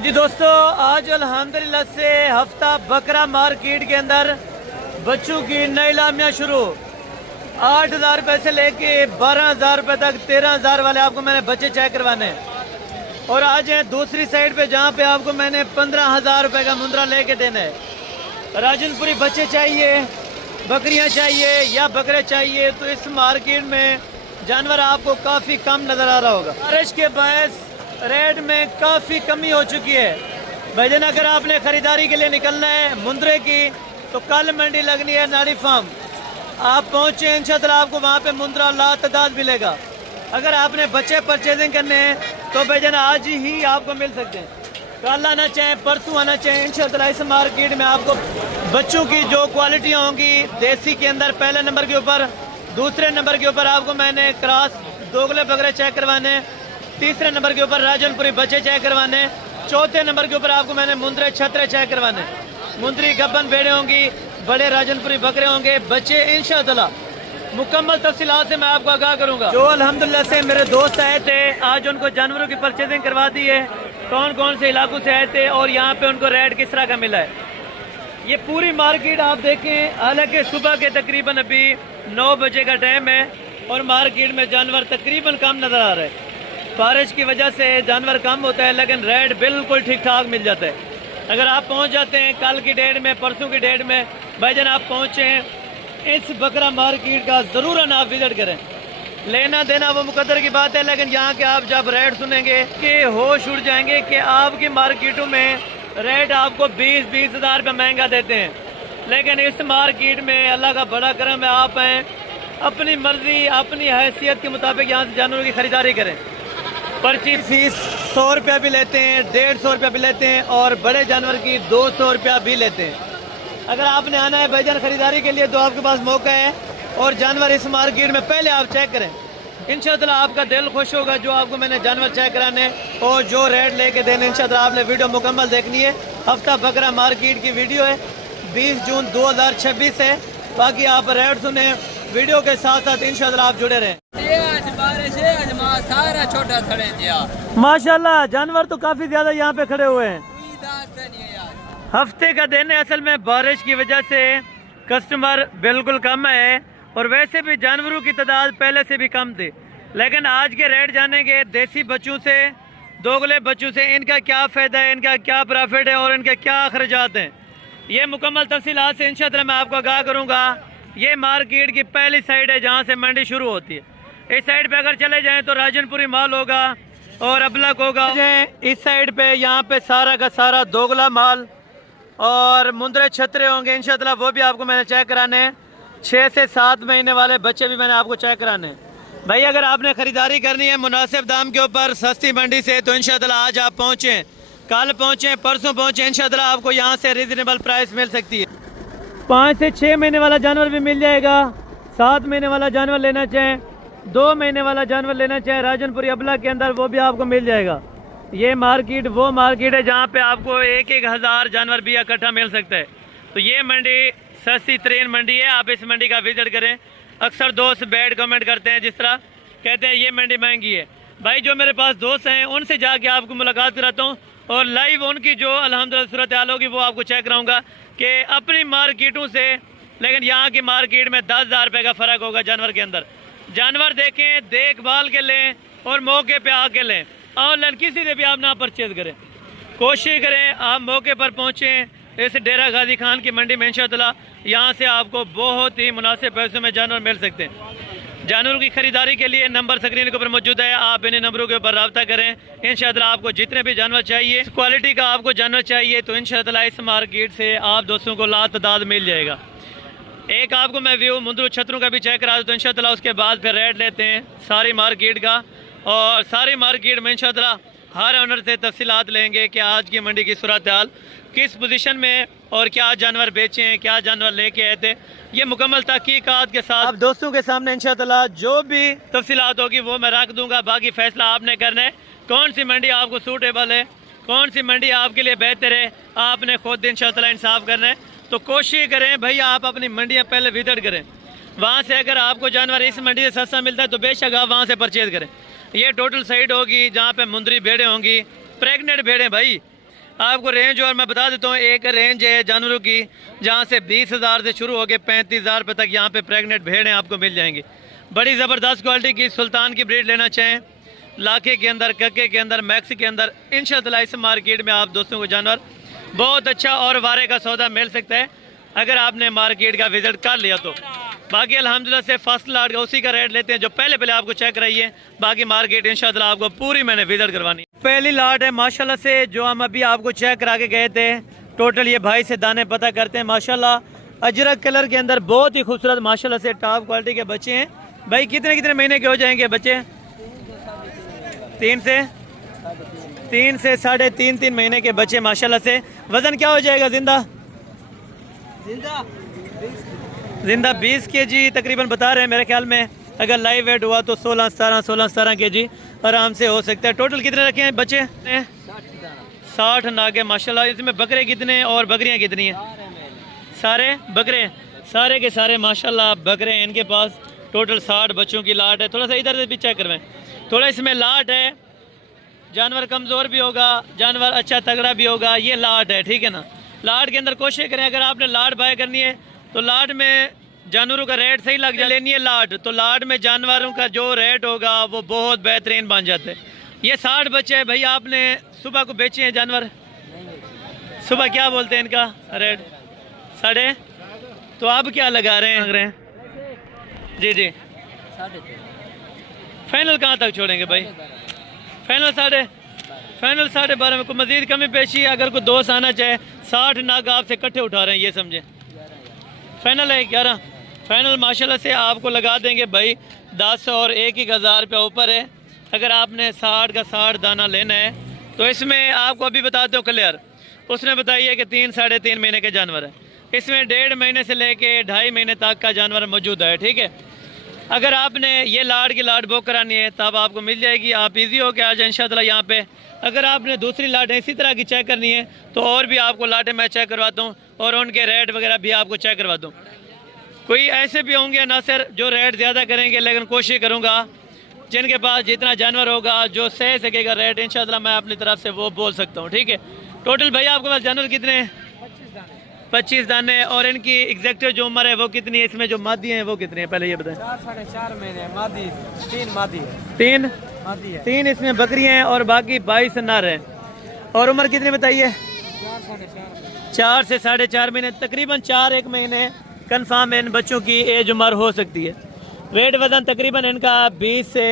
जी दोस्तों, आज अल्हम्दुलिल्लाह से हफ्ता बकरा मार्केट के अंदर बच्चों की नई लामियाँ शुरू। 8,000 रुपये से लेके 12,000 रुपये तक 13,000 वाले आपको मैंने बच्चे चेक करवाने हैं। और आज है दूसरी साइड पे जहाँ पे आपको मैंने 15,000 रुपये का मुंद्रा लेके देना है। राजनपुरी बच्चे चाहिए, बकरियाँ चाहिए या बकरे चाहिए तो इस मार्केट में जानवर आपको काफ़ी कम नज़र आ रहा होगा। बारिश के बायस रेट में काफ़ी कमी हो चुकी है। भाईजान, अगर आपने ख़रीदारी के लिए निकलना है मुंद्रे की तो कल मंडी लगनी है नाड़ी फार्म। आप पहुँचे इंशाअल्लाह आपको वहाँ पे मुंद्रा लातादाद मिलेगा। अगर आपने बच्चे परचेजिंग करने हैं तो भाईजान आज ही आपको मिल सकते हैं। कल आना चाहें, परसों आना चाहें, इंशाअल्लाह इस मार्केट में आपको बच्चों की जो क्वालिटियाँ होंगी देसी के अंदर पहले नंबर के ऊपर, दूसरे नंबर के ऊपर आपको मैंने क्रॉस दोगले बकरे चेक करवाने, तीसरे नंबर के ऊपर राजनपुरी बच्चे चेक करवाने, चौथे नंबर के ऊपर आपको मैंने मुंद्रे छतरे चेक करवाने। मुंद्री गब्बन भेड़े होंगी, बड़े राजनपुरी बकरे होंगे, बच्चे इंशाअल्लाह मुकम्मल तफसीलात से मैं आपको आगाह करूंगा। जो अल्हम्दुलिल्लाह से मेरे दोस्त आए थे, आज उनको जानवरों की परचेजिंग करवा दी है। कौन कौन से इलाकों से आए थे और यहाँ पे उनको रेट किस तरह का मिला है। ये पूरी मार्केट आप देखें, हालांकि सुबह के तकरीबन अभी 9 बजे का टाइम है और मार्केट में जानवर तकरीबन कम नज़र आ रहे हैं। बारिश की वजह से जानवर कम होता है लेकिन रेट बिल्कुल ठीक ठाक मिल जाता है। अगर आप पहुंच जाते हैं कल की डेट में, परसों की डेट में, भाईजान आप पहुंचें इस बकरा मार्केट का ज़रूर आप विजिट करें। लेना देना वो मुकद्दर की बात है, लेकिन यहाँ के आप जब रेट सुनेंगे कि होश उड़ जाएंगे कि आपकी मार्केटों में रेट आपको 20-20 हज़ार रुपये महंगा देते हैं। लेकिन इस मार्केट में अल्लाह का बड़ा करम है, आप हैं अपनी मर्जी अपनी हैसियत के मुताबिक यहाँ से जानवरों की ख़रीदारी करें। पर्ची फीस 100 रुपया भी लेते हैं, 150 रुपया भी लेते हैं और बड़े जानवर की 200 रुपया भी लेते हैं। अगर आपने आना है भाईजान ख़रीदारी के लिए तो आपके पास मौका है और जानवर इस मार्केट में पहले आप चेक करें। इंशाअल्लाह आपका दिल खुश होगा जो आपको मैंने जानवर चेक कराने और जो रेट लेके देने। इंशाअल्लाह आपने वीडियो मुकम्मल देखनी है। हफ्ता बकरा मार्केट की वीडियो है, 20 जून 2026 है। बाकी आप रेट सुने, वीडियो के साथ साथ इंशाअल्लाह आप जुड़े रहें। सारा छोटा खड़े माशाल्लाह जानवर तो काफी ज्यादा यहाँ पे खड़े हुए हैं। हफ्ते का दिन है, असल में बारिश की वजह से कस्टमर बिल्कुल कम है और वैसे भी जानवरों की तादाद पहले से भी कम थी। लेकिन आज के रेट जानेंगे देसी बच्चों से, दोगले बच्चों से, इनका क्या फ़ायदा है, इनका क्या प्रॉफिट है और इनके क्या अखराजात हैं। ये मुकम्मल तफसीलात से इंशाअल्लाह मैं आपको आगाह करूँगा। ये मार्केट की पहली साइड है जहाँ से मंडी शुरू होती है। इस साइड पे अगर चले जाएं तो राजनपुरी माल होगा और अबलक होगा। इस साइड पे यहाँ पे सारा का सारा दोगला माल और मुंद्रे छतरे होंगे इंशाअल्लाह, वो भी आपको मैंने चेक कराने हैं। 6 से 7 महीने वाले बच्चे भी मैंने आपको चेक कराने हैं। भाई अगर आपने ख़रीदारी करनी है मुनासिब दाम के ऊपर सस्ती मंडी से तो इंशाअल्लाह आज आप पहुँचें, कल पहुँचें, परसों पहुँचें, इंशाअल्लाह आपको यहाँ से रीज़नेबल प्राइस मिल सकती है। 5 से 6 महीने वाला जानवर भी मिल जाएगा। 7 महीने वाला जानवर लेना चाहें, 2 महीने वाला जानवर लेना चाहे राजनपुरी अबला के अंदर, वो भी आपको मिल जाएगा। ये मार्केट वो मार्केट है जहाँ पे आपको 1-1 हज़ार जानवर भी इकट्ठा मिल सकता है। तो ये मंडी सस्ती तरीन मंडी है, आप इस मंडी का विजिट करें। अक्सर दोस्त बैड कमेंट करते हैं, जिस तरह कहते हैं ये मंडी महंगी है। भाई जो मेरे पास दोस्त हैं उनसे जाके आपको मुलाकात कराता हूँ और लाइव उनकी जो अल्हम्दुलिल्लाह सूरत हाल होगी वो आपको चेक कराऊँगा कि अपनी मार्केटों से, लेकिन यहाँ की मार्केट में 10,000 रुपये का फ़र्क होगा जानवर के अंदर। जानवर देखें, देखभाल के लें और मौके पे आके लें। ऑनलाइन किसी से भी आप ना परचेज़ करें, कोशिश करें आप मौके पर पहुँचें इस डेरा गाजी खान की मंडी में। इंशाअल्लाह यहाँ से आपको बहुत ही मुनासिब पैसों में जानवर मिल सकते हैं। जानवरों की ख़रीदारी के लिए नंबर स्क्रीन के ऊपर मौजूद है, आप इन नंबरों के ऊपर रब्ता करें। इंशाअल्लाह आपको जितने भी जानवर चाहिए, क्वालिटी का आपको जानवर चाहिए तो इंशाअल्लाह इस मार्केट से आप दोस्तों को लातादाद मिल जाएगा। एक आपको मैं व्यू मुंद्रू छतरों का भी चेक करा दूँ तो इंशाअल्लाह उसके बाद फिर रेट लेते हैं सारी मार्केट का। और सारी मार्केट में इंशाअल्लाह हर ऑनर से तफसीलात लेंगे कि आज की मंडी की सूरत हाल किस पोजीशन में और क्या जानवर बेचे हैं, क्या जानवर लेके आए थे। ये मुकम्मल तहकीकात के साथ अब दोस्तों के सामने इंशाअल्लाह जो भी तफसीलात होगी वो मैं रख दूँगा। बाकी फ़ैसला आपने करना है कौन सी मंडी आपको सूटेबल है, कौन सी मंडी आपके लिए बेहतर है, आपने खुद इंशाअल्लाह इंसाफ करना है। तो कोशिश करें भैया आप अपनी मंडियाँ पहले विजिट करें, वहाँ से अगर आपको जानवर इस मंडी से सस्ता मिलता है तो बेशक आप वहाँ से परचेज़ करें। ये टोटल साइड होगी जहाँ पे मुंद्री भेड़ें होंगी, प्रेग्नेंट भेड़ें भाई, आपको रेंज और मैं बता देता हूँ, एक रेंज है जानवरों की जहाँ से 20,000 से शुरू होकर 35,000 रुपये तक यहाँ पे प्रेग्नेंट भेड़ें आपको मिल जाएंगी। बड़ी ज़बरदस्त क्वालिटी की सुल्तान की ब्रीड लेना चाहें, लाखे के अंदर, कक्के के अंदर, मैक्स के अंदर, इंशाअल्लाह इस मार्केट में आप दोस्तों को जानवर बहुत अच्छा और वारे का सौदा मिल सकता है अगर आपने मार्केट का विज़िट कर लिया तो। बाकी अल्हम्दुलिल्लाह से फर्स्ट लाट का उसी का रेट लेते हैं जो पहले आपको चेक कराइए। बाकी मार्केट इंशाअल्लाह आपको पूरी मैंने विज़िट करवानी। पहली लाट है माशाल्लाह से जो हम अभी आपको चेक करा के गए थे। टोटल ये भाई से दाने पता करते हैं। माशाल्लाह अजरक कलर के अंदर बहुत ही खूबसूरत माशाल्लाह से टॉप क्वालिटी के बच्चे हैं। भाई कितने कितने महीने के हो जाएंगे बच्चे? 3 से 3.5 महीने के बच्चे माशाल्लाह से। वज़न क्या हो जाएगा जिंदा 20 kg तकरीबन बता रहे हैं मेरे ख्याल में। अगर लाइव वेट हुआ तो 16-17 kg आराम से हो सकता है। टोटल कितने रखे हैं बच्चे? 60 नागे माशाल्लाह। इसमें बकरे कितने और बकरियां कितनी हैं? सारे बकरे, सारे के सारे माशाल्लाह बकरे हैं इनके पास। टोटल 60 बच्चों की लाट है। थोड़ा सा इधर से भी चेक करवाएं। थोड़ा इसमें लाट है, जानवर कमज़ोर भी होगा, जानवर अच्छा तगड़ा भी होगा, ये लाट है, ठीक है ना। लाट के अंदर कोशिश करें अगर आपने लाट बाय करनी है तो लाट में जानवरों का रेट सही लग जाए। लेनी है लाट तो लाट में जानवरों का जो रेट होगा वो बहुत बेहतरीन बन जाता है। ये 60 बच्चे हैं भाई, आपने सुबह को बेचे हैं जानवर? सुबह क्या बोलते हैं इनका रेट? 3.5। तो आप क्या लगा रहे हैं? जी फाइनल कहाँ तक छोड़ेंगे भाई? फाइनल 12.5 में। कोई मज़ीद कमी पेशी अगर कोई दोस्त आना चाहे, 60 नाग आपसे इकट्ठे उठा रहे हैं, ये समझे। फाइनल है 11 फाइनल माशाल्लाह से आपको लगा देंगे भाई 10 और 1,000 रुपया ऊपर है। अगर आपने 60 का 60 दाना लेना है तो इसमें आपको अभी बताते हो क्लियर। उसने बताइए कि 3-3.5 महीने के जानवर है। इसमें 1.5 महीने से लेके 2.5 महीने तक का जानवर मौजूद है, ठीक है। अगर आपने ये लाट की लाट बुक करानी है तब आपको मिल जाएगी। आप इजी हो के आ जाए इंशाअल्लाह यहाँ पे। अगर आपने दूसरी लाटें इसी तरह की चेक करनी है तो और भी आपको लाटें मैं चेक करवाता हूँ और उनके रेट वगैरह भी आपको चेक करवाता हूँ। कोई ऐसे भी होंगे ना सर जो रेट ज़्यादा करेंगे, लेकिन कोशिश करूँगा जिनके पास जितना जानवर होगा जो सह सकेगा रेट इंशाअल्लाह मैं अपनी तरफ से वो बोल सकता हूँ, ठीक है। टोटल भाई आपके पास जानवर कितने हैं? 25 दाने। और इनकी एग्जैक्ट जो उम्र है वो कितनी है? इसमें जो मादी हैं वो कितनी है पहले ये बताएं। 4-4.5 महीने मादी, 3 मादी है। 3 मादी है। 3 इसमें बकरियां हैं और बाकी 22 नर है। और उम्र कितनी बताइए? 4 से 4.5 महीने, तकरीबन 4-1 महीने कन्फर्म इन बच्चों की एज उम्र हो सकती है। वेट वजन तकरीबन इनका 20 से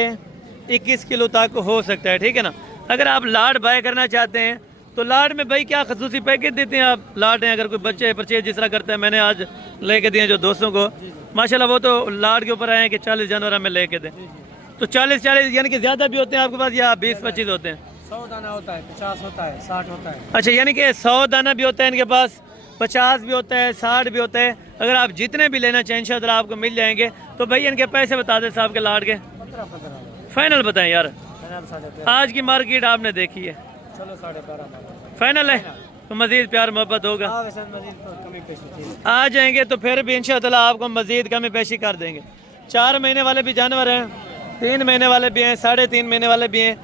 21 किलो तक हो सकता है, ठीक है ना। अगर आप लाट बाय करना चाहते हैं तो लाट में भाई क्या खसूसी पैकेज देते हैं आप? लाट हैं अगर कोई बच्चे परचेज जिस तरह करते हैं, मैंने आज लेके दिए जो दोस्तों को माशाल्लाह वो तो लाट के ऊपर आए हैं कि 40 जानवर हमें लेके दें। तो 40 यानी कि ज़्यादा भी होते हैं आपके पास या 20-25 होते हैं? 100 दाना होता है, 50 होता है, 60 होता है। अच्छा, यानी कि 100 दाना भी होता है इनके पास, 50 भी होता है, 60 भी होता है। अगर आप जितने भी लेना चाहें इंशाअल्लाह आपको मिल जाएंगे। तो भाई इनके पैसे बता दें साहब के लाट के। 15 फाइनल बताएं यार, आज की मार्केट आपने देखी है। चलो 12.5 फाइनल है तो मजीद प्यार मोहब्बत होगा। आ जाएंगे तो फिर भी इंशाअल्लाह आपको मजीद कमी पेशी कर देंगे। 4 महीने वाले भी जानवर हैं, 3 महीने वाले भी हैं, 3.5 महीने वाले भी हैं।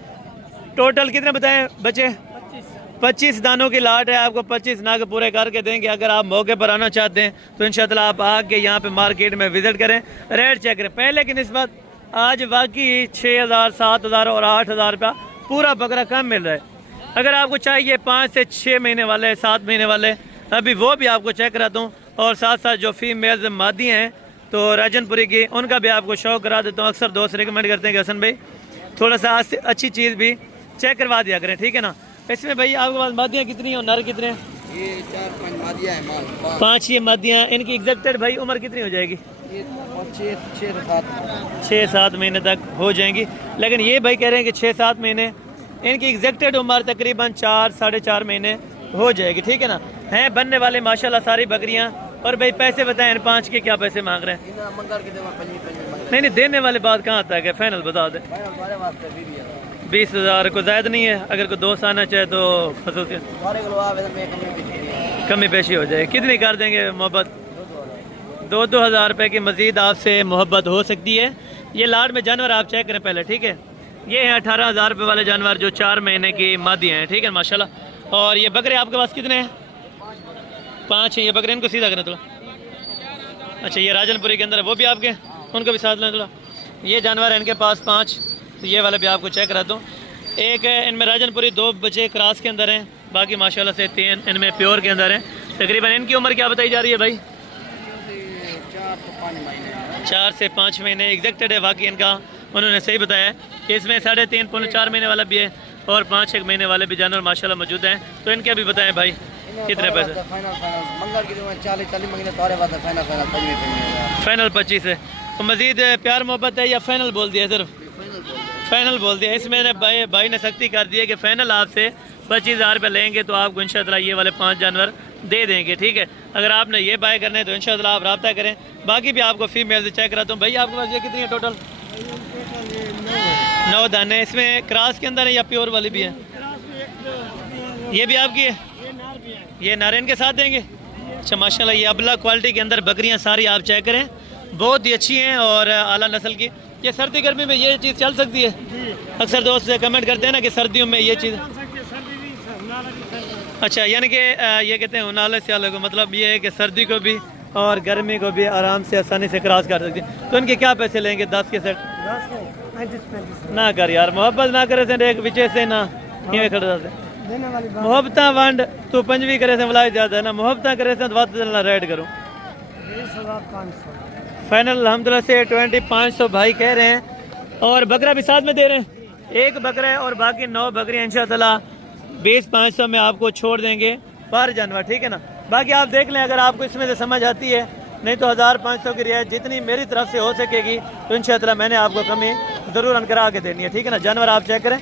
टोटल कितने बताएं बच्चे? 25 दानों की लाट है। आपको 25 नाग पूरे करके देंगे। अगर आप मौके पर आना चाहते हैं तो इंशाअल्लाह आप आके यहाँ पे मार्केट में विजिट करें, रेट चेक करें। पहले की निस्बत आज वाकई 6,000, 7,000 और 8,000 रुपया पूरा बकरा कम मिल रहा है। अगर आपको चाहिए 5 से 6 महीने वाले, 7 महीने वाले, अभी वो भी आपको चेक कराता हूँ। और साथ साथ जो फीमेल्स मादी हैं तो राजनपुरी की, उनका भी आपको शौक करा देता हूँ। अक्सर दोस्त रिकमेंड करते हैं कि हसन भाई थोड़ा सा अच्छी चीज़ भी चेक करवा दिया करें, ठीक है ना। इसमें भाई आपके पास मादियाँ कितनी हैं और नर कितने हैं? ये 4-5 मादियाँ हैं। 5 ये मादियाँ। इनकी एग्जैक्टेड भाई उम्र कितनी हो जाएगी? 6-7 महीने तक हो जाएंगी। लेकिन ये भाई कह रहे हैं कि 6-7 महीने। इनकी एग्जैक्टेड उम्र तकरीबन 4-4.5 महीने हो जाएगी, ठीक है ना। हैं बनने वाले माशाल्लाह सारी बकरियां। और भाई पैसे बताएं 5 के क्या पैसे मांग रहे हैं? नहीं देने वाले बात कहाँ तक है? फाइनल बता दें। 20,000 को ज़्यादा नहीं है। अगर कोई दोस्त आना चाहे तो खसूसियत कमी पेशी हो जाए। कितनी कर देंगे मोहब्बत? 2,000 रुपये की मज़ीद आपसे मोहब्बत हो सकती है। ये लाट में जानवर आप चेक करें पहले, ठीक है। ये है 18,000 रुपये वाले जानवर जो 4 महीने की मादी हैं, ठीक है माशाल्लाह। और ये बकरे आपके पास कितने हैं? 5 हैं। ये बकरे इनको सीधा करना थोड़ा। अच्छा ये राजनपुरी के अंदर है, वो भी आपके, उनको भी साथ लें थोड़ा। ये जानवर है इनके पास 5, तो ये वाले भी आपको चेक कराता हूँ। एक इनमें राजनपुरी 2 बच्चे क्रॉस के अंदर हैं, बाकी माशाल्लाह से 3 इनमें प्योर के अंदर हैं। तकरीबन इनकी उम्र क्या बताई जा रही है भाई? 4 से 5 महीने एग्जैक्टेड है। बाकी इनका उन्होंने सही बताया है कि इसमें 3.5 पौने 4 महीने वाला भी है और 5-1 महीने वाले भी जानवर माशाल्लाह मौजूद हैं। तो इनके अभी बताएं भाई कितने पैसे? फाइनल 25 है। तो मज़ीद प्यार मोहब्बत है या फाइनल बोल दिया? सिर्फ फाइनल बोल दिया। इसमें भाई ने सख्ती कर दी है कि फ़ाइनल आपसे 25,000 रुपये लेंगे तो आपको इंशाअल्लाह ये वाले 5 जानवर दे देंगे, ठीक है। अगर आपने ये बाय करने हैं तो इंशाअल्लाह आप रब्ता करें। बाकी भी आपको फीमेल से चेक कराता हूँ। भाई आपके पास ये कितनी है टोटल? 9 दाने। इसमें क्रॉस के अंदर है या प्योर वाली भी है? ये भी आपकी है? ये नारायण के साथ देंगे। अच्छा माशाल्लाह ये अबला क्वालिटी के अंदर बकरियां सारी आप चेक करें, बहुत ही अच्छी हैं और आला नस्ल की। ये सर्दी गर्मी में ये चीज़ चल सकती है? अक्सर दोस्त से कमेंट करते हैं ना कि सर्दियों में ये चीज़। अच्छा यानी कि ये कहते हैं उनाले सियाले को, मतलब ये है कि सर्दी को भी और गर्मी को भी आराम से आसानी से क्रॉस कर सकती है। तो इनके क्या पैसे लेंगे? 10 के सेट ना कर यार, मोहब्बत ना करे थे एक विजय से ना ये खड़ा मोहब्बत वंड तू 5वीं करे से मलाई ज़्यादा है ना, मोहब्बत करे से बात रेड करूँ। फाइनल अलहमदुलिल्लाह से 2500 भाई कह रहे हैं और बकरा भी साथ में दे रहे हैं। एक बकरा है और बाकी 9 बकरियाँ इंशाअल्लाह 20,500 में आपको छोड़ देंगे पर जानवर, ठीक है ना। बाकी आप देख लें अगर आपको इसमें से समझ आती है, नहीं तो 1500 की रियायत जितनी मेरी तरफ से हो सकेगी तो इंशाअल्लाह मैंने आपको कमी ज़रूर अनकरा के देनी है, ठीक है ना। जानवर आप चेक करें,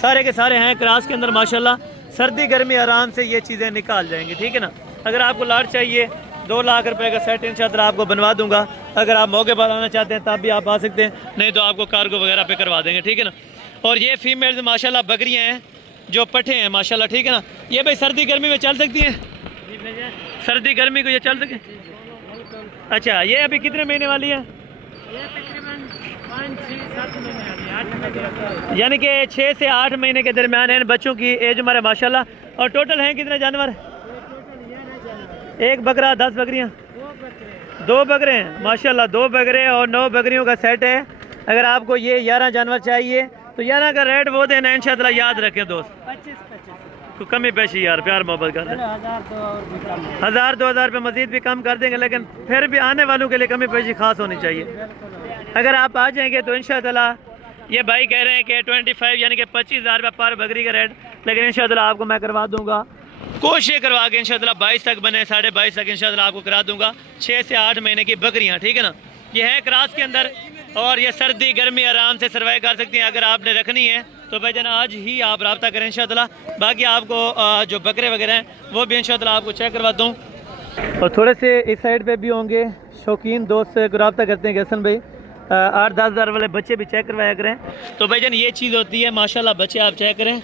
सारे के सारे हैं क्रॉस के अंदर माशाल्लाह। सर्दी गर्मी आराम से ये चीज़ें निकाल जाएंगी, ठीक है ना। अगर आपको लाट चाहिए 2 लाख रुपए का सेट इंशाअल्लाह आपको बनवा दूंगा। अगर आप मौके पर आना चाहते हैं तब भी आप आ सकते हैं, नहीं तो आपको कार्गो वगैरह पे करवा देंगे, ठीक है ना। और ये फीमेल्स माशाल्लाह बकरियाँ हैं जो पट्टे हैं माशाल्लाह, ठीक है ना। ये भाई सर्दी गर्मी में चल सकती हैं? सर्दी गर्मी को ये चल सके? अच्छा ये अभी कितने महीने वाली है? यानी कि 6 से 8 महीने के दरमियान है बच्चों की एज हमारे माशाल्लाह। और टोटल हैं कितने जानवर? एक बकरा 10 बकरियां? 2 बकरे हैं माशाल्लाह, 2 बकरे और 9 बकरियों का सेट है। अगर आपको ये 11 जानवर चाहिए तो 11 का रेट वो देना इंशाअल्लाह, याद रखें दोस्त। 25 तो कमी पेशी यार, प्यार मोहब्बत कर दें। 1000-2000 रुपये मजीद भी कम कर देंगे, लेकिन फिर भी आने वालों के लिए कमी पेशी खास होनी चाहिए। अगर आप आ जाएंगे तो इंशाअल्लाह ये भाई कह रहे हैं कि 25 यानी कि 25,000 रुपये पर बकरी का रेट, लेकिन इंशाअल्लाह आपको मैं करवा दूंगा, कोशिश करवा के इंशाअल्लाह 22 तक बने, 22.5 तक इंशाअल्लाह आपको करा दूंगा। 6 से 8 महीने की बकरियां, ठीक है ना। ये है क्रॉस के अंदर और ये सर्दी गर्मी आराम से सर्वाइव कर सकती हैं। अगर आपने रखनी है तो भाईजान आज ही आप रब्ता करें इंशाअल्लाह। बाकी आपको जो बकरे वगैरह हैं वो भी इंशाअल्लाह आपको चेक करवाता हूँ। और थोड़े से इस साइड पे भी होंगे शौकीन दोस्त से रब्ता करते हैं कि हसन भाई 8-10 हज़ार वाले बच्चे भी चेक करवाया करें। तो भाईजान ये चीज़ होती है माशाल्लाह, बच्चे आप चेक करें,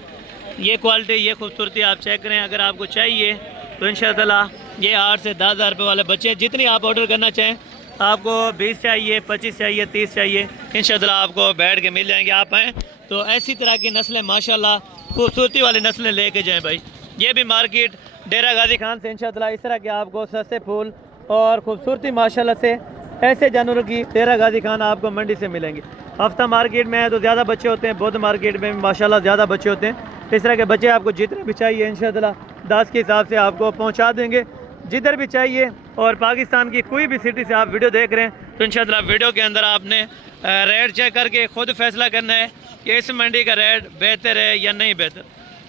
ये क्वालिटी ये खूबसूरती आप चेक करें। अगर आपको चाहिए तो इंशाअल्लाह ये 8 से 10 हज़ार रुपये वाले बच्चे जितनी आप ऑर्डर करना चाहें, आपको 20 चाहिए, 25 चाहिए, 30 चाहिए, इंशाअल्लाह आपको बैठ के मिल जाएंगे। आप आएँ तो ऐसी तरह की नस्लें माशाल्लाह खूबसूरती वाली नस्लें लेके जाएं भाई। ये भी मार्केट डेरा गाजी खान से इंशाअल्लाह इस तरह के आपको सस्ते फूल और खूबसूरती माशाल्लाह से ऐसे जानवरों की डेरा गाजी खान आपको मंडी से मिलेंगे। हफ्ता मार्केट में है तो ज़्यादा बच्चे होते हैं, बौद्ध मार्केट में माशाल्लाह ज़्यादा बच्चे होते हैं। इस तरह के बच्चे आपको जितने भी चाहिए इंशाअल्लाह 10 के हिसाब से आपको पहुँचा देंगे जिधर भी चाहिए। और पाकिस्तान की कोई भी सिटी से आप वीडियो देख रहे हैं तो इंशाअल्लाह वीडियो के अंदर आपने रेट चेक करके ख़ुद फैसला करना है कि इस मंडी का रेट बेहतर है या नहीं बेहतर।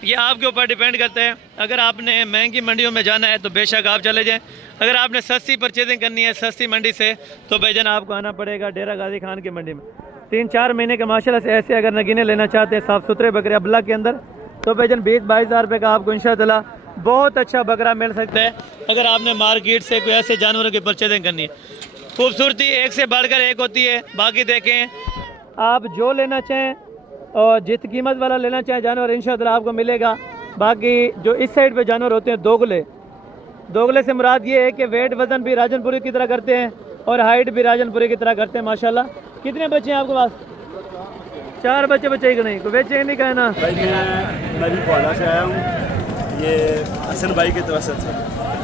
ये आपके ऊपर डिपेंड करता है। अगर आपने महंगी मंडियों में जाना है तो बेशक आप चले जाएं। अगर आपने सस्ती परचेजिंग करनी है सस्ती मंडी से तो भाईजान आपको आना पड़ेगा डेरा गाजी खान की मंडी में। 3-4 महीने के माशाल्लाह से ऐसे अगर नगीने लेना चाहते हैं साफ़ सुथरे बकरे अबला के अंदर तो भाईजान 20-22 हज़ार रुपये का आपको इंशाअल्लाह बहुत अच्छा बकरा मिल सकता है। अगर आपने मार्केट से कोई ऐसे जानवरों की परचेजिंग करनी है, खूबसूरती एक से बढ़कर एक होती है। बाकी देखें आप जो लेना चाहें और जित कीमत वाला लेना चाहें जानवर इंशाअल्लाह आपको मिलेगा। बाकी जो इस साइड पे जानवर होते हैं दोगले से मुराद ये है कि वेट वज़न भी राजनपुरी की तरह करते हैं और हाइट भी राजनपुरी की तरह करते हैं माशाल्लाह। कितने बच्चे हैं आपके पास? 4 बच्चे ही नहीं, कोई बेचे नहीं कहना। भाई मैं नदी पाला से आया हूँ ये हसन भाई की तरफ से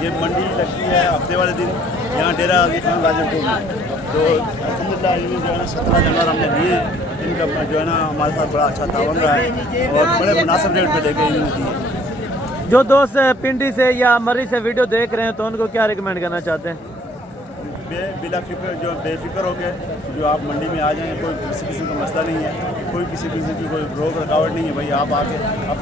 ये मंडी लगती है हफ्ते वाले दिन यहाँ डेरा अली खान राजनपुर में। तो अल्हम्दुलिल्लाह ये जो है ना 17 जानवर हमने लिए, इनका जो है ना हमारे साथ बड़ा अच्छा तावन रहा है और बड़े मुनासिब रेट पे लेके इन्होंने दिए। जो दोस्त पिंडी से या मर्री से वीडियो देख रहे हैं तो उनको क्या रिकमेंड करना चाहते हैं? बिला फिक्र जो बेफिक्र हो गए जो आप मंडी में आ जाएं, कोई किसी किस्म का मसला नहीं है, कोई किसी किस्म की कोई रोक रुकावट नहीं है भाई। आप आके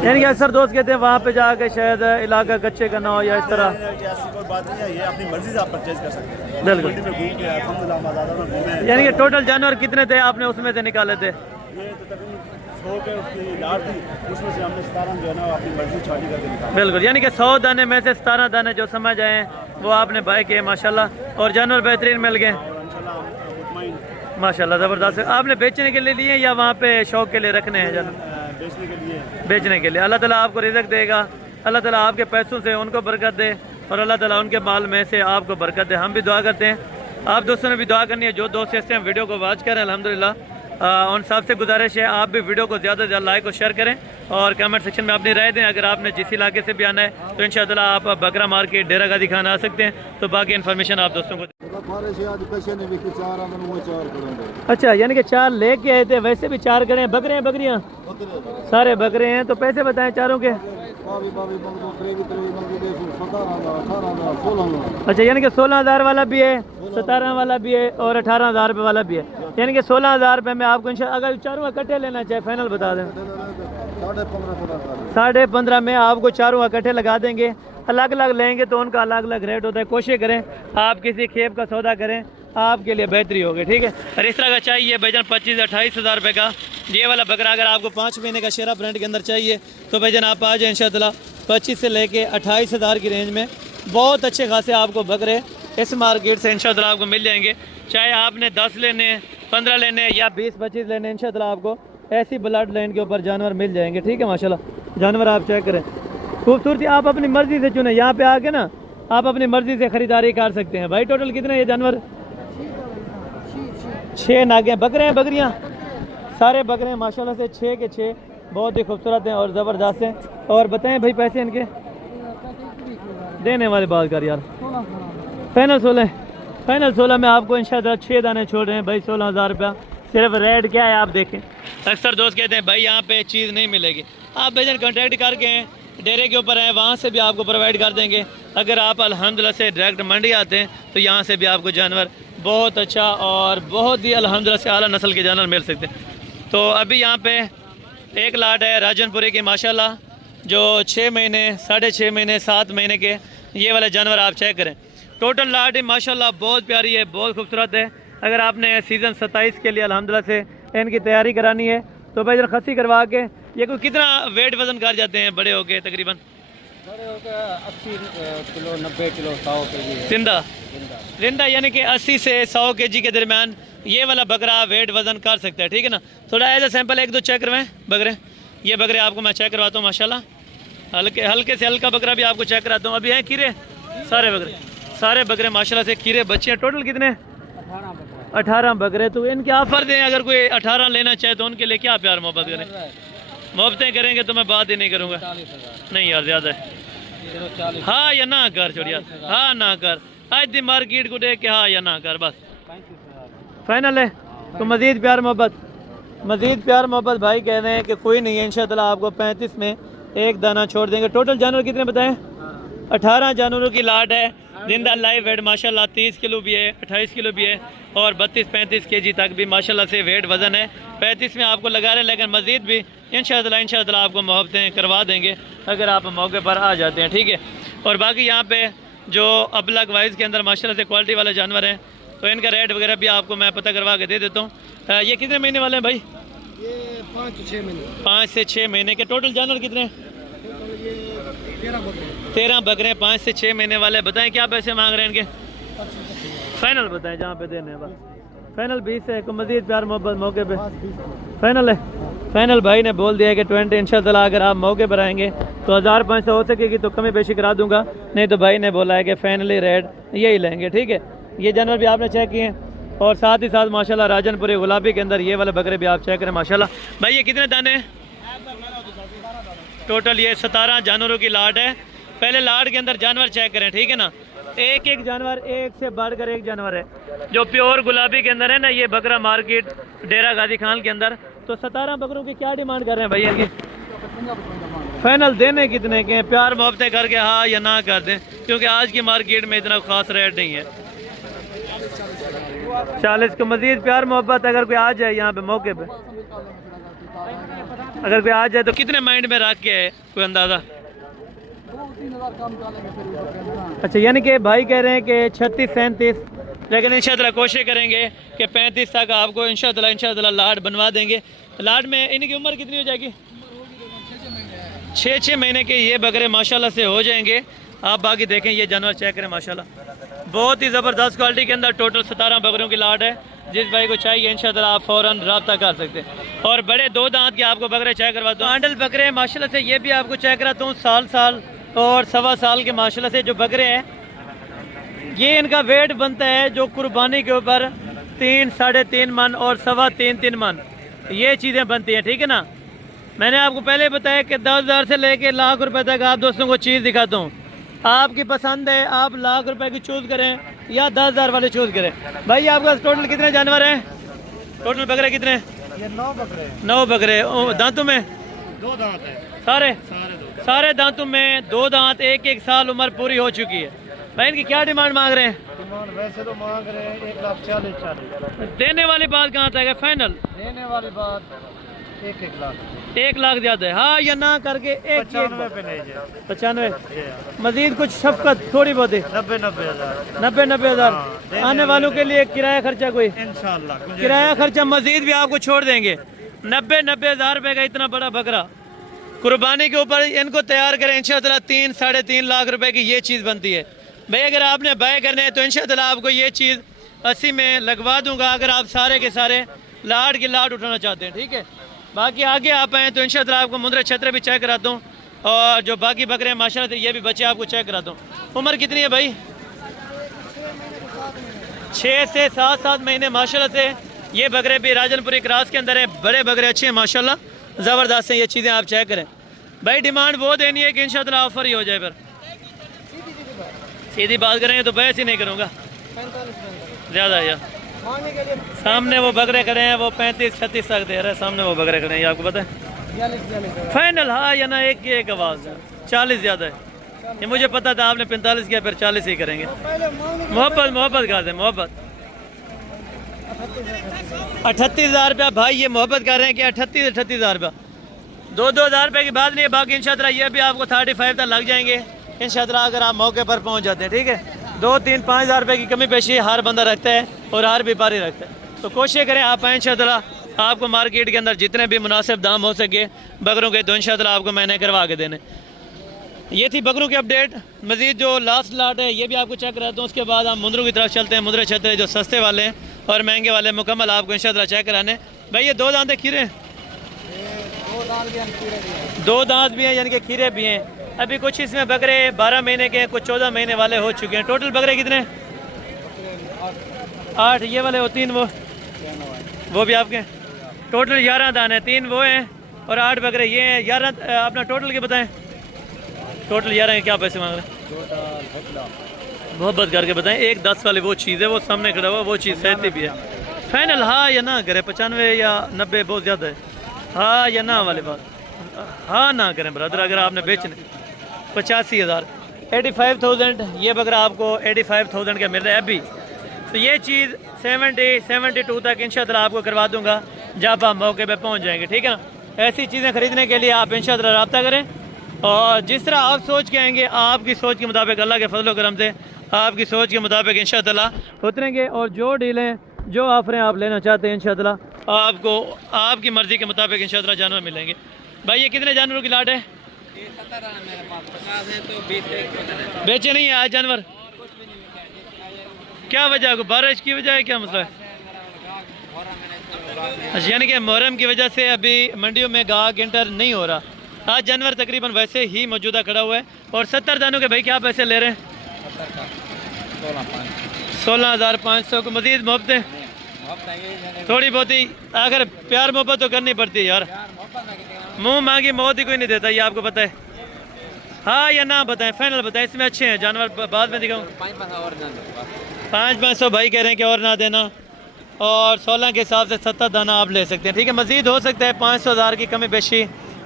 यानी कि अक्सर दोस्त कहते हैं वहाँ पे जाके शायद इलाका कच्चे का ना हो या इस तरह, ऐसी कोई बात नहीं है, ये अपनी मर्जी से आप परचेज कर सकते हैं। बिल्कुल। मंडी में घूम के अल्हम्दुलिल्लाह बाज़ारों में घूमे। यानी कि टोटल जानवर कितने थे आपने उसमें से निकाले थे? ये तो तकरीबन 100 के उसकी लाट थी, उसमें से हमने 17 जो है ना अपनी मर्जी छाटी करके निकाला। बिल्कुल, यानी कि 100 दाने में से 17 दाने जो समझ आए वो आपने बाय किए माशाल्लाह, और जानवर बेहतरीन मिल गए माशाल्लाह, ज़बरदस्त। आपने बेचने के लिए लिए या वहाँ पे शौक के लिए रखने हैं जानवर? बेचने के लिए। बेचने के लिए। अल्लाह ताला आपको रिज़्क़ देगा, अल्लाह ताला आपके पैसों से उनको बरकत दे और अल्लाह ताला उनके माल में से आपको बरकत दे। हम भी दुआ करते हैं, आप दोस्तों ने भी दुआ करनी है। जो दोस्त इस टाइम वीडियो को वॉच करें अल्हम्दुलिल्लाह, उन सबसे गुजारिश है आप भी वीडियो को ज़्यादा से ज़्यादा लाइक और शेयर करें और कमेंट सेक्शन में अपनी राय दें। अगर आपने जिस इलाके से भी आना है तो इंशाअल्लाह आप बकरा मार्केट डेरा गाजी खान आ सकते हैं, तो बाकी इन्फॉर्मेशन आप दोस्तों को। अच्छा, यानी कि 4 लेके आए थे, वैसे भी 4 खड़े हैं। बकरे हैं बकरियाँ? सारे बकरे हैं। तो पैसे बताएं चारों के। अच्छा, यानी कि 16,000 वाला भी है, 17 वाला भी है और 18,000 रुपये वाला भी है। यानी कि 16,000 रुपये में आपको इंशाल्लाह, अगर चारों इकट्ठे लेना चाहे फाइनल बता दें। 15.5 में आपको चारों इकट्ठे लगा देंगे। अलग अलग लेंगे तो उनका अलग अलग रेट होता है। कोशिश करें आप किसी खेप का सौदा करें, आपके लिए बेहतरी होगी, ठीक है। और इस तरह का चाहिए भाईजान 25-28 हज़ार रुपये का ये वाला बकरा। अगर आपको 5 महीने का शेरा ब्रांड के अंदर चाहिए तो भाईजान आप आ जाए इंशाअल्लाह। 25 से लेके 28 हज़ार की रेंज में बहुत अच्छे खासे आपको बकरे इस मार्केट से इंशाअल्लाह आपको मिल जाएंगे। चाहे आपने 10 लेने, 15 लेने या 20-25 लेने, इंशाअल्लाह आपको ऐसी ब्लड लाइन के ऊपर जानवर मिल जाएंगे, ठीक है। माशाल्लाह जानवर आप चेक करें, खूबसूरती आप अपनी मर्ज़ी से चुने। यहाँ पे आके ना आप अपनी मर्ज़ी से ख़रीदारी कर सकते हैं। भाई टोटल कितने ये जानवर? 6 नागे बकरे हैं, बकरियाँ सारे बकरे हैं माशाल्लाह से, 6 के 6 बहुत ही खूबसूरत हैं और ज़बरदस्त हैं। और बताएं भाई पैसे इनके देने वाले बात कर यार। फाइनल 16 में आपको इंशाअल्लाह 6 दाने छोड़ रहे हैं भाई, 16,000 रुपया सिर्फ। रेट क्या है आप देखें। अक्सर दोस्त कहते हैं भाई यहाँ पे चीज़ नहीं मिलेगी, आप भाईजान कॉन्टैक्ट करके डेरे के ऊपर हैं, वहाँ से भी आपको प्रोवाइड कर देंगे। अगर आप अल्हम्दुलिल्लाह से डायरेक्ट मंडी आते हैं तो यहाँ से भी आपको जानवर बहुत अच्छा और बहुत ही अल्हम्दुलिल्लाह से आला नस्ल के जानवर मिल सकते हैं। तो अभी यहाँ पे एक लाट है राजनपुरी की माशाल्लाह, जो 6 महीने, 6.5 महीने, 7 महीने के ये वाले जानवर आप चेक करें। टोटल लाट ही माशाल्लाह बहुत प्यारी है, बहुत खूबसूरत है। अगर आपने सीज़न 27 के लिए अल्हम्दुलिल्लाह से इनकी तैयारी करानी है तो भाई खस्सी करवा के ये कोई कितना वेट वज़न कर जाते हैं बड़े होके? तकरीबन बड़े होकर 80 किलो, 90 किलो, 100 केजी जिंदा, यानी कि 80 से 100 केजी के दरमियान ये वाला बकरा वेट वज़न कर सकता है, ठीक है ना। थोड़ा एज ए सैंपल 1-2 चेक करवाएं बकरे। ये बकरे आपको मैं चेक करवाता हूँ माशाल्लाह, हल्के से हल्का बकरा भी आपको चेक कराता हूँ। अभी हैं खीरे, सारे बकरे माशाल्लाह से खीरे बच्चे हैं। टोटल कितने? 18 बकरे। तो इनके ऑफर दें, अगर कोई 18 लेना चाहे तो उनके लिए क्या प्यार मोहब्बत करें? मोहब्बतें करेंगे तो मैं बात ही नहीं करूँगा। नहीं यार ज़्यादा है। हाँ या ना कर छोड़ यार, हाँ ना कर। आज दी मार्केट को देख के हाँ या ना कर, बस फाइनल है। तो मज़ीद प्यार मोहब्बत भाई कह रहे हैं कि कोई नहीं है, इंशाअल्लाह आपको 35 में एक दाना छोड़ देंगे। टोटल जानवर कितने बताएं? 18 जानवरों की लाट है। जिंदा लाइव वेट माशाल्लाह 30 किलो भी है, 28 किलो भी है और 32-35 केजी तक भी माशाल्लाह से वेट वज़न है। 35 में आपको लगा रहे, लेकिन मज़ीद भी इंशाअल्लाह आपको मोहब्बतें करवा देंगे अगर आप मौके पर आ जाते हैं, ठीक है। और बाकी यहाँ पे जो अबलग वाइज के अंदर माशाल्लाह से क्वालिटी वाले जानवर हैं तो इनका रेट वगैरह भी आपको मैं पता करवा के दे देता हूँ। ये कितने महीने वाले हैं भाई? ये 5 से 6 महीने। 5 से 6 महीने के। टोटल जानवर कितने हैं? 13 बकरे 5 से 6 महीने वाले। बताएं क्या पैसे मांग रहे हैं इनके? फाइनल बताएं जहाँ पे देने हैं, बस फाइनल 20 है। मज़ीद प्यार मोहब्बत मौके पे फाइनल है। फाइनल भाई ने बोल दिया है कि 20 इंशाअल्लाह अगर आप मौके पर आएंगे तो 1500 हो सकेगी तो कमी बेशी करा दूंगा, नहीं तो भाई ने बोला है कि फाइनली रेट यही लेंगे, ठीक है। ये जानवर भी आपने चेक किए और साथ ही साथ माशाल्लाह राजनपुरी गुलाबी के अंदर ये वाले बकरे भी आप चेक करें माशाल्लाह। भाई ये कितने दाने हैं? टोटल ये 17 जानवरों की लाट है। पहले लाट के अंदर जानवर चेक करें, ठीक है ना। एक एक जानवर, एक से बढ़कर एक जानवर है। जो प्योर गुलाबी के अंदर है ना, ये बकरा मार्केट डेरा गाजी खान के अंदर। तो 17 बकरों की क्या डिमांड कर रहे हैं भैया की? फाइनल देने कितने के? प्यार मोहब्बतें करके हाँ या ना कर दें, क्योंकि आज की मार्केट में इतना खास रेट नहीं है। 40 को मजीद प्यार मोहब्बत अगर कोई आ जाए यहाँ पे मौके पे, अगर कोई आ जाए तो कितने माइंड में रख के है कोई अंदाज़ा? अच्छा, यानी कि भाई कह रहे हैं कि 36-37, लेकिन इंशाअल्लाह कोशिश करेंगे कि 35 तक आपको इंशाअल्लाह लाट बनवा देंगे। लाट में इनकी उम्र कितनी हो जाएगी? 6 महीने के ये बकरे माशाल्लाह से हो जाएंगे। आप बाकी देखें, ये जानवर चेक करें माशाल्लाह, बहुत ही ज़बरदस्त क्वालिटी के अंदर टोटल 17 बकरों की लाट है। जिस भाई को चाहिए इंशाअल्लाह आप फ़ौरन रब्ता कर सकते हैं। और बड़े 2 दांत के आपको बकरे चेक करवाता हूँ। आंडल बकरे माशाल्लाह से ये भी आपको चेक कराता हूँ। साल और 1.25 साल के माशाल्लाह से जो बकरे हैं, ये इनका वेट बनता है जो कुर्बानी के ऊपर 3, 3.5 मन और 3.25 मन, ये चीज़ें बनती हैं, ठीक है ना। मैंने आपको पहले बताया कि 10,000 से लेके लाख रुपए तक आप दोस्तों को चीज़ दिखाता हूँ। आपकी पसंद है, आप लाख रुपए की चूज़ करें या 10,000 वाले चूज़ करें। भाई आपका टोटल कितने जानवर हैं? टोटल बकरे कितने? ये 9 बकरे। 9 बकरे। दांतों में 2 दांत है। सारे दांतों में 2 दांत, 1 साल उम्र पूरी हो चुकी है। भाई इनकी क्या डिमांड मांग रहे हैं? डिमांड वैसे तो मांग रहे हैं 1,40,000। देने वाली बात कहाँ तक है? फाइनल देने वाली बात 1 लाख। 1 लाख ज़्यादा है, हाँ या ना करके 95 पे नहीं जाए। 95। मजीद कुछ शफकत थोड़ी बहुत है? 90,000। आने वालों के लिए किराया खर्चा कोई? इंशाल्लाह किराया खर्चा मजीद भी आपको छोड़ देंगे। 90,000 रुपये का इतना बड़ा बकरा कुर्बानी के ऊपर इनको तैयार करें इंशाअल्लाह 3, 3.5 लाख रुपए की ये चीज़ बनती है। भाई अगर आपने बाय करने हैं तो इंशाअल्लाह आपको ये चीज़ 80 में लगवा दूंगा, अगर आप सारे के सारे लाट की लाट उठाना चाहते हैं, ठीक है। बाकी आगे आप आएँ तो इंशाअल्लाह आपको मुंद्रा छत्र भी चेक कराता हूँ, और जो बाकी बकरे हैं माशाल्लाह से ये भी बच्चे आपको चेक कराता हूँ। उम्र कितनी है भाई? 6 से 7 महीने माशाल्लाह से। ये बकरे भी राजनपुरी क्रॉस के अंदर है, बड़े बकरे अच्छे हैं माशाल्लाह, ज़बरदस्त हैं। ये चीज़ें आप चेक करें। भाई डिमांड वो देनी है कि इंशाअल्लाह ऑफर ही हो जाए। फिर सीधी बात करेंगे तो बहस ही नहीं करूँगा, ज़्यादा है यार। सामने वो बकरे खड़े हैं, वो 35-36 तक दे रहे हैं। सामने वो बकरे खड़े हैं, ये आपको पता है? फाइनल हाँ या ना, एक की एक आवाज़ है। 40 ज़्यादा है, ये मुझे पता था। आपने 45 किया, फिर 40 ही करेंगे। मोहब्बत कर दें, मोहब्बत। 38,000 रुपया भाई, ये मोहब्बत कर रहे हैं कि 38,000 रुपया। 2,000 रुपये की बात नहीं है। बाकी इंशाअल्लाह ये भी आपको 35 तक लग जाएंगे इंशाअल्लाह, अगर आप मौके पर पहुंच जाते हैं, ठीक है। 2-3-5,000 रुपये की कमी पेशी हर बंदा रखता है और हर व्यापारी रखता है। तो कोशिश करें आप आए इंशाअल्लाह, आपको मार्केट के अंदर जितने भी मुनासिब दाम हो सके बकरों के, तो इंशाअल्लाह आपको मैंने करवा के देने। ये थी बकरों की अपडेट। मज़ीद जो लास्ट लाट है ये भी आपको चेक कराता हूँ। उसके बाद हम मुंद्रों की तरफ चलते हैं। मुंद्रे छतरे जो सस्ते वाले हैं और महंगे वाले मुकम्मल आपको इंशाअल्लाह चेक कराने। भाई ये 2 दांत खीरे? 2 दांत भी हैं, यानी कि खीरे भी हैं। अभी कुछ इसमें बकरे 12 महीने के हैं, कुछ 14 महीने वाले हो चुके हैं। टोटल बकरे कितने? 8। ये वाले हो 3, वो भी आपके? टोटल 11 दाने, 3 वो हैं और 8 बकरे ये हैं। 11 अपना टोटल के बताएं। टोटल 11 के क्या पैसे मांग रहे हैं? मोहब्बत करके बताएं। 1-10 वाली वो चीज़ है, वो सामने खड़ा हुआ, वो चीज़ सहती भी है। फाइनल हाँ या ना करें? 95 या 90 बहुत ज़्यादा है। हाँ या ना वाली बात? हाँ ना करें ब्रदर, अगर आपने बेचने। 85,000, 85,000 ये बकरा आपको 85,000 का मिल रहा है अभी। तो ये चीज़ 70-72 तक इंशाअल्लाह आपको करवा दूंगा जब आप मौके पे पहुंच जाएंगे, ठीक है ना। ऐसी चीज़ें ख़रीदने के लिए आप इंशाअल्लाह रब्ता करें, और जिस तरह आप सोच के आएंगे आपकी सोच के मुताबिक अल्लाह के फजल करम से आपकी सोच के मुताबिक इंशाअल्लाह उतरेंगे। और जो डीलें, जो ऑफरें आप लेना चाहते हैं इंशाअल्लाह आपको आपकी मर्ज़ी के मुताबिक इंशाअल्लाह जानवर मिलेंगे। भाई ये कितने जानवरों की लाट है? बेचे नहीं है आज जानवर? क्या वजह है? बारिश की वजह है? क्या मसला है? यानी कि मुहर्रम की वजह से अभी मंडियों में गाहक एंटर नहीं हो रहा। आज जानवर तकरीबन वैसे ही मौजूदा खड़ा हुआ है। और 70 दानों के भाई क्या पैसे ले रहे हैं? 16,500 को मजीद मोहब्बतें थोड़ी बहुत ही, अगर प्यार मोहब्बत तो करनी पड़ती है यार। मुंह मांगी मौत ही कोई नहीं देता, ये आपको पता है। हाँ या ना बताएं, फाइनल बताएं, इसमें अच्छे हैं जानवर, बाद में दिखाऊँ। 500 भाई कह रहे हैं कि और ना देना, और 16 के हिसाब से 70 दाना आप ले सकते हैं, ठीक है। मज़ीद हो सकता है 500,000 की कमी पेशी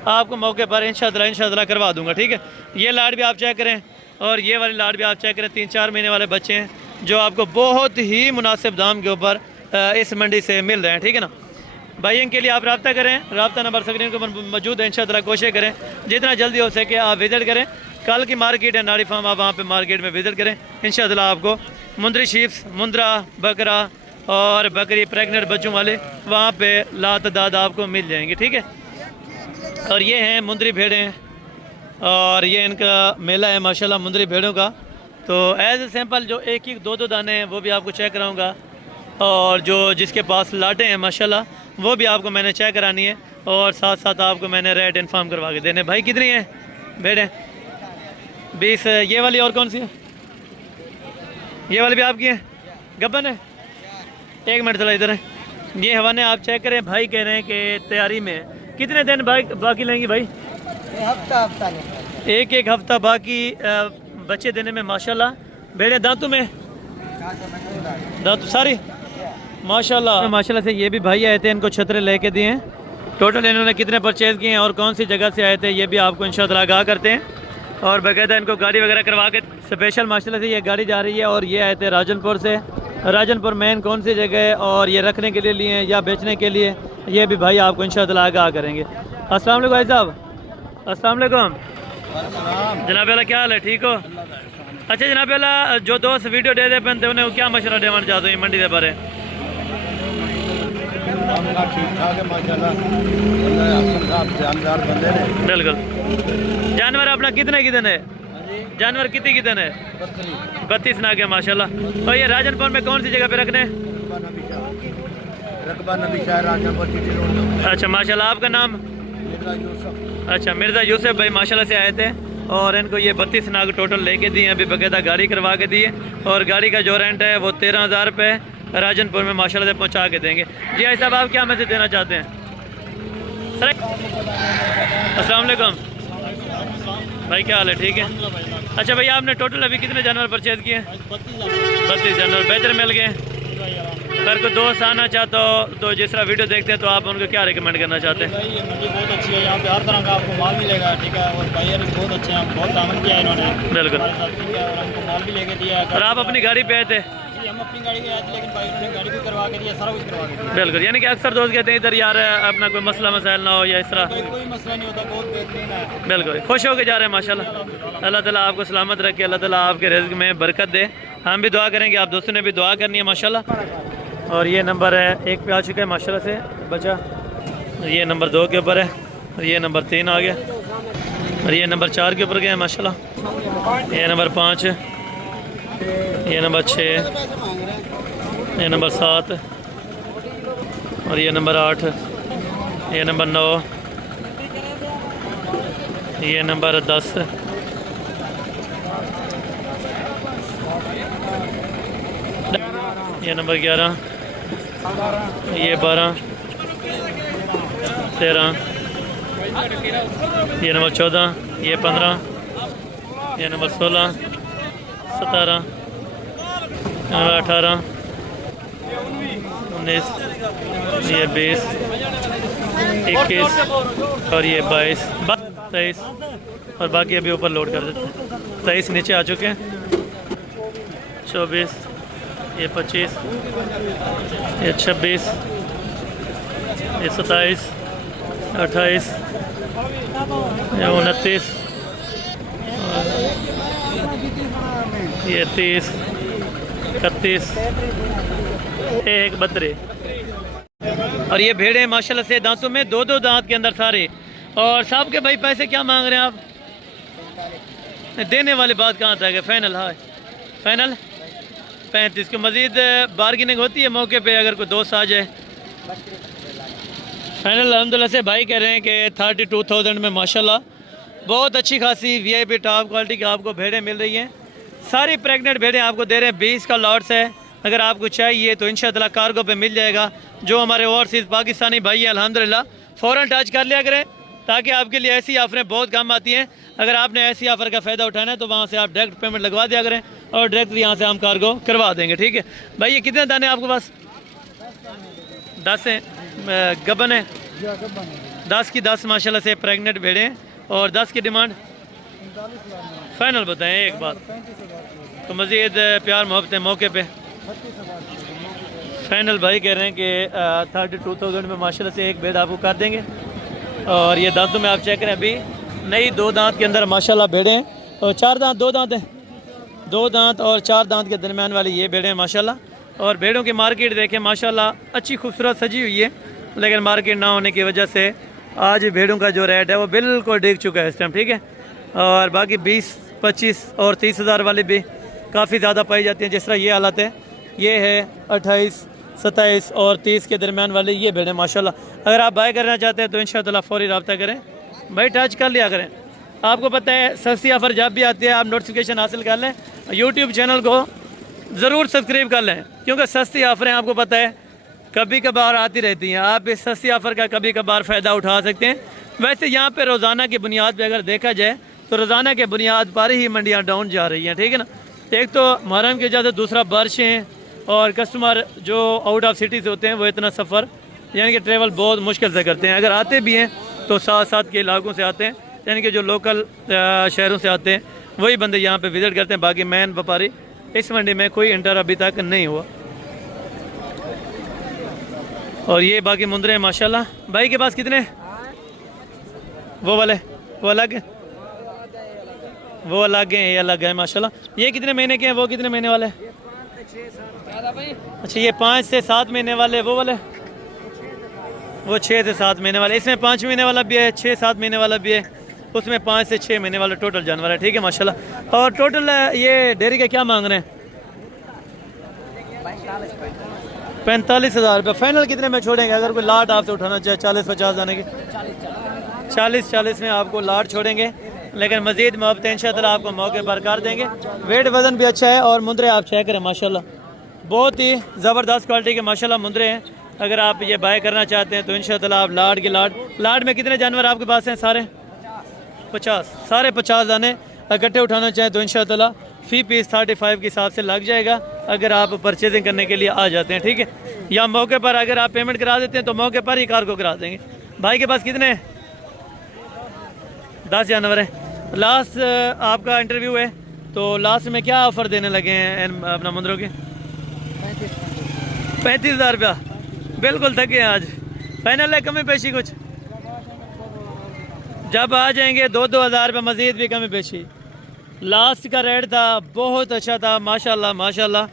आपको मौके पर इंशाअल्लाह करवा दूंगा, ठीक है। ये लाड भी आप चेक करें और ये वाली लाड भी आप चेक करें, 3-4 महीने वाले बच्चे हैं जो आपको बहुत ही मुनासिब दाम के ऊपर इस मंडी से मिल रहे हैं, ठीक है ना। भाई इनके लिए आप रब्ता करें, रब्ता नंबर स्क्रीन के ऊपर मौजूद है। इंशाअल्लाह कोशिश करें जितना जल्दी हो सके आप विज़िट करें। कल की मार्केट है नाड़ी फार्म, आप वहाँ पे मार्केट में विज़िट करें। इंशाअल्लाह आपको मुंदरी शीप्स, मुंद्रा बकरा और बकरी प्रेग्नेंट बच्चों वाले वहाँ पे लातादाद आपको मिल जाएंगे, ठीक है। और ये हैं मुंदरी भेड़ें और ये इनका मेला है माशाल्लाह मुंदरी भेड़ों का। तो एज ए सैंपल जो 1-1, 2-2 दाने हैं वो भी आपको चेक कराऊँगा, और जो जिसके पास लाटें हैं माशाल्लाह वो भी आपको मैंने चेक करानी है, और साथ साथ आपको मैंने रेट इन्फॉर्म करवा के देने। भाई कितनी है भेड़ें? 20। ये वाली और कौन सी है? ये वाली भी आपकी है, गब्बन है। 1 मिनट चला इधर है। ये हवाने आप चेक करें, भाई कह रहे हैं कि तैयारी में है। कितने दिन बाकी लेंगी भाई? हफ्ता 1 हफ्ता बाकी बच्चे देने में माशाल्लाह। भेड़ें दांतों में, दांतों सारी माशाल्लाह से। ये भी भाई आए थे, इनको छतरे लेके दिए हैं। टोटल इन्होंने कितने परचेज़ किए हैं और कौन सी जगह से आए थे ये भी आपको इंशाअल्लाह आगाह करते हैं, और बाकायदा इनको गाड़ी वगैरह करवा के स्पेशल माशाल्लाह से ये गाड़ी जा रही है। और ये आए थे राजनपुर से। राजनपुर मेन कौन सी जगह है और ये रखने के लिए लिए या बेचने के लिए, ये भी भाई आपको इंशाअल्लाह आगाह करेंगे। अस्सलाम वालेकुम भाई साहब। अस्सलाम वालेकुम जनाब वाला, क्या हाल है? ठीक हो? अच्छा जनाब वाला, जो दोस्त वीडियो दे बनते उन्हें क्या मशवरा देना चाहते हो मंडी के बारे? बिल्कुल। जानवर अपना कितने है? जानवर कितने है? 32 नाग है माशाल्लाह। और ये राजनपुर में कौन सी जगह पे रखने? अच्छा माशाल्लाह। आपका नाम? अच्छा मिर्ज़ा यूसुफ भाई माशाल्लाह से आए थे, और इनको ये 32 नाग टोटल लेके दिए, अभी बाकायदा गाड़ी करवा के दिए, और गाड़ी का जो रेंट है वो 13,000 रुपये राजनपुर में माशाल्लाह से पहुंचा के देंगे। जी भाई साहब, आप क्या मैसेज देना चाहते हैं? सर अस्सलाम वालेकुम भाई, क्या हाल है? ठीक है। अच्छा भैया, आपने टोटल अभी कितने जानवर परचेज किए? 32 जानवर। बेहतर मिल गए। अगर कोई दोस्त आना चाहता हो तो जिस तरह वीडियो देखते हैं तो आप उनको क्या रिकमेंड करना चाहते हैं? ये मंडी बहुत अच्छी है, यहाँ पे हर तरह का आपको माल मिलेगा, ठीक है। और भाई भी बहुत अच्छे हैं, बहुत दामन किया है इन्होंने। बिल्कुल। ठीक है, और हमको माल भी लेके दिया है। और आप अपनी गाड़ी पे आए थे? जी हम अपनी गाड़ी में आए थे, लेकिन भाई उन्होंने गाड़ी भी करवा के दिया, सारा कुछ करवा के दिया। बिल्कुल। यानी कि अक्सर दोस्त कहते हैं इधर यार अपना कोई मसला मसाइल ना हो या इस तरह। कोई मसला नहीं होता, बहुत बेहतरीन है। बिल्कुल, खुश होकर जा रहे हैं माशाल्लाह। अल्लाह ताला आपको सलामत रखे, अल्लाह ताला आपके रिज़्क़ में बरकत दे। हम भी दुआ करेंगे, आप दोस्तों ने भी दुआ करनी है माशाल्लाह। और ये नंबर है 1 पे आ चुका है माशाल्लाह से बचा, ये नंबर 2 के ऊपर है, और ये नंबर 3 आ गया, और ये नंबर 4 के ऊपर गया माशाल्लाह। ये नंबर 5, ये नंबर 6, ये नंबर 7, और ये नंबर 8, ये नंबर 9, ये नंबर 10, ये नंबर 11, ये 12, 13, ये नंबर 14, ये 15, ये नंबर 16, 17, ये नंबर 18, 19, ये 20, 21, और ये 22, 23, और बाकी अभी ऊपर लोड कर देते हैं। 23 नीचे आ चुके हैं, 24, ये 25, ये 26, ये 27, 28, ये 29, ये 30, 31, 32। और ये भेड़े माशाल्लाह से दांतों में 2-2 दांत के अंदर सारे। और साहब के भाई पैसे क्या मांग रहे हैं आप? देने वाली बात कहाँ तक है? फाइनल? हाँ फाइनल 35 की। मज़ीद बार्गेनिंग होती है मौके पे अगर कोई दोस्त आ जाए? फाइनल अलहमदुलिल्लाह से भाई कह रहे हैं कि 32,000 में माशाल्लाह बहुत अच्छी खासी VIP टॉप क्वालिटी की आपको भेड़ें मिल रही हैं। सारी प्रेग्नेंट भेड़ें आपको दे रहे हैं। 20 का लॉट्स है, अगर आपको चाहिए तो इंशाअल्लाह कार्गो पे मिल जाएगा। जो हमारे ओवरसीज़ पाकिस्तानी भाई हैं अल्हम्दुलिल्लाह फ़ौरन टच कर लिया करें, ताकि आपके लिए ऐसी ऑफरें बहुत काम आती हैं। अगर आपने ऐसी ऑफ़र का फ़ायदा उठाना है तो वहाँ से आप डायरेक्ट पेमेंट लगवा दिया करें और डायरेक्ट यहाँ से हम कार्गो करवा देंगे, ठीक है भाई। ये कितने दाने आपके पास? 10 हैं। गबन है 10 की 10 माशाल्लाह से प्रेग्नेंट भेड़ें। और 10 की डिमांड फाइनल बताएं एक बात, तो मज़ीद प्यार मोहब्बत मौके पे फाइनल भाई कह रहे हैं कि 32,000 में माशाल्लाह से एक बेड आपको कर देंगे। और ये दांतों में आप चेक करें, अभी नई 2 दांत के अंदर माशाल्लाह भेड़ें हैं। और 4 दांत 2 दांत हैं, 2 दांत और 4 दांत के दरमियान वाली ये भेड़ें हैं माशाल्लाह। और भेड़ों की मार्केट देखें माशाल्लाह अच्छी खूबसूरत सजी हुई है, लेकिन मार्केट ना होने की वजह से आज भेड़ों का जो रेट है वो बिल्कुल डिग चुका है इस टाइम, ठीक है। और बाकी 20, 25 और 30 हज़ार वाली भी काफ़ी ज़्यादा पाई जाती हैं। जिस तरह ये हालत है, ये है 28, 27 और 30 के दरमियान वाली ये भेड़ें माशाल्लाह। अगर आप बाय करना चाहते हैं तो इंशाअल्लाह फ़ौरी रब्ता करें भाई, टच कर लिया करें। आपको पता है सस्ती ऑफ़र जब भी आती है आप नोटिफिकेशन हासिल कर लें, यूट्यूब चैनल को ज़रूर सब्सक्राइब कर लें, क्योंकि सस्ती ऑफ़रें आपको पता है कभी कभार आती रहती हैं। आप इस सस्ती ऑफ़र का कभी कभार फ़ायदा उठा सकते हैं। वैसे यहाँ पे रोज़ाना की बुनियाद पे अगर देखा जाए तो रोज़ाना के बुनियाद पर ही मंडियाँ डाउन जा रही हैं, ठीक है ना। एक तो मुहर्रम की वजह से, दूसरा बारिशें हैं और कस्टमर जो आउट ऑफ सिटी से होते हैं वो इतना सफ़र यानी कि ट्रेवल बहुत मुश्किल से करते हैं। अगर आते भी हैं तो साथ के इलाकों से आते हैं, यानी कि जो लोकल शहरों से आते हैं वही बंदे यहाँ पे विज़िट करते हैं। बाकी मेन व्यापारी इस मंडी में कोई इंटर अभी तक नहीं हुआ। और ये बाकी मुंदरे हैं माशाल्लाह। भाई के पास कितने? वो वाले वो अलग हैं, वो अलग हैं, ये अलग है माशाल्लाह। ये कितने महीने के हैं, वो कितने महीने वाले? अच्छा ये 5 से 7 महीने वाले, वो वाले वो 6 से 7 महीने वाले। इसमें 5 महीने वाला भी है, 6-7 महीने वाला भी है, उसमें 5 से 6 महीने वाला टोटल जानवर है, ठीक है माशाल्लाह। और टोटल ये डेयरी का क्या मांग रहे हैं? 45,000 रुपये। फाइनल कितने में छोड़ेंगे? अगर कोई लाट आपसे उठाना चाहे 40-50 जाने की, 40 में आपको लाट छोड़ेंगे, लेकिन मज़ीद मोहब्बत इंशाअल्लाह आपको मौके पर कर देंगे। वेट वज़न भी अच्छा है और मुंदरे आप चेक करें माशाल्लाह, बहुत ही ज़बरदस्त क्वालिटी के माशाल्लाह मुंदरे हैं। अगर आप ये बाय करना चाहते हैं तो इंशाअल्लाह आप लाट में कितने जानवर आपके पास हैं? सारे 50, सारे 50 दाने इकट्ठे उठाना चाहें तो इंशाअल्लाह फ़ी पीस 35 के हिसाब से लग जाएगा, अगर आप परचेजिंग करने के लिए आ जाते हैं, ठीक है। या मौके पर अगर आप पेमेंट करा देते हैं तो मौके पर ही कार को करा देंगे। भाई के पास कितने हैं? 10 जानवर हैं। लास्ट आपका इंटरव्यू है तो लास्ट में क्या ऑफ़र देने लगे हैं अपना मुंदरों के? 35,000 रुपया। बिल्कुल थके हैं आज। फाइनल है कमी पेशी कुछ? जब आ जाएंगे 2-2 हज़ार रुपये मज़ीद भी कमी पेशी। लास्ट का रेट था बहुत अच्छा था माशाल्लाह माशाल्लाह।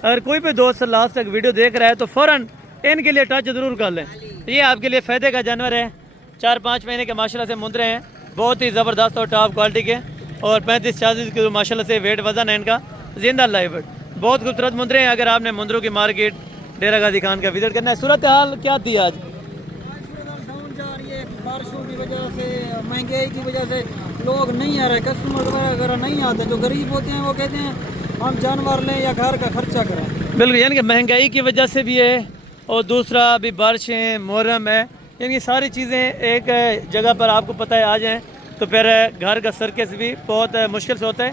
अगर कोई भी दोस्त लास्ट तक वीडियो देख रहा है तो फ़ौरन इनके लिए टच ज़रूर कर लें। ये आपके लिए फ़ायदे का जानवर है। 4-5 महीने के माशाल्लाह से मुंदरे हैं, बहुत ही ज़बरदस्त और टॉप क्वालिटी के। और 35-40 किलो माशाल्लाह से वेट वज़न है इनका, जिंदा लाइव वेट। बहुत खूबसूरत मुंदरे हैं। अगर आपने मुंदरों की मार्केट डेरा गाजी खान का विजिट करना है। सूरत हाल क्या थी आज? बारिशों की वजह से, महंगाई की वजह से लोग नहीं आ रहे, कस्टमर वगैरह नहीं आते। जो गरीब होते हैं वो कहते हैं हम जानवर लें या घर का खर्चा करें। बिल्कुल, यानी कि महंगाई की वजह से भी है और दूसरा अभी बारिशें, मुहर्रम है, यानी सारी चीज़ें एक जगह पर आपको पता है आ जाएँ तो फिर घर का सर्कस भी बहुत मुश्किल से होता है।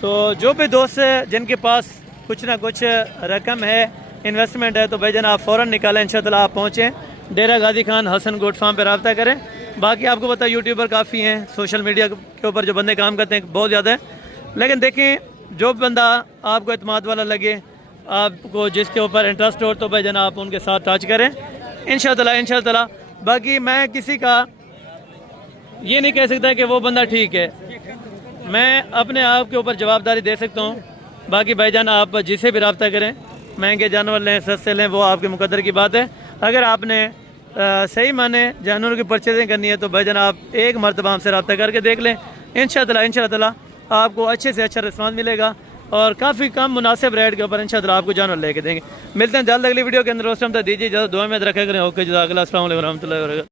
तो जो भी दोस्त जिनके पास कुछ ना कुछ रकम है, इन्वेस्टमेंट है, तो भाई जन आप फ़ौरन निकालें, इंशाअल्लाह आप पहुँचें डेरा गाजी खान हसन गोट फार्म पर रब्ता करें। बाकी आपको पता है यूट्यूबर काफ़ी हैं, सोशल मीडिया के ऊपर जो बंदे काम करते हैं बहुत ज़्यादा है। लेकिन देखें जो बंदा आपको एतमाद वाला लगे, आपको जिसके ऊपर इंटरेस्ट हो, तो भाई जन आप उनके साथ टच करें इंशाअल्लाह। बाकी मैं किसी का ये नहीं कह सकता कि वो बंदा ठीक है, मैं अपने आप के ऊपर जवाबदारी दे सकता हूँ। बाकी भाईजान आप जिसे भी रब्ता करें, महंगे जानवर लें सस्ते लें, वो आपके मुकद्दर की बात है। अगर आपने सही माने जानवरों की परचेजिंग करनी है तो भाईजान आप एक मरतबा हमसे रब्ता करके देख लें। इंशाअल्लाह आपको अच्छे से अच्छा रिस्पांस मिलेगा और काफ़ी कम मुनासिब रेट के ऊपर इंशाअल्लाह आपको जानवर लेके देंगे। मिलते हैं जल्द अगली वीडियो के अंदर। उस टाइम तक दीजिए इजाज़त, दुआ में रखा करें। ओके, जज़ाकल्लाह, अस्सलाम वालेकुम रहमतुल्लाहि व बरकातहू।